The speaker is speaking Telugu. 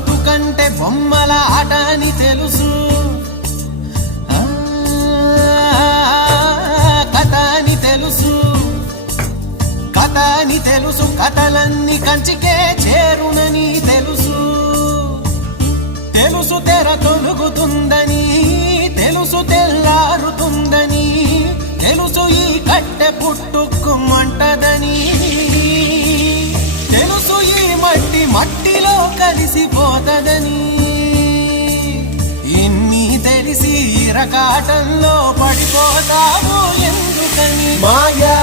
బతుకంటే బొమ్మల ఆట అని తెలుసు, కథ అని తెలుసు, కథ అని తెలుసు, కథలన్నీ కంచికే చేరునని తెలుసు, తెలుసు తెర తొలుగుతుందని, తెలుసు తెల్లారుతుందని, తెలుసు ఈ కట్టె పుట్టుకుమంటదని, తెలుసు ఈ మట్టి మట్టిలో కలిసిపోతదని, ఇన్ని తెలిసి ఇరకాటంలో పడిపోతావు ఎందుకని? మాయా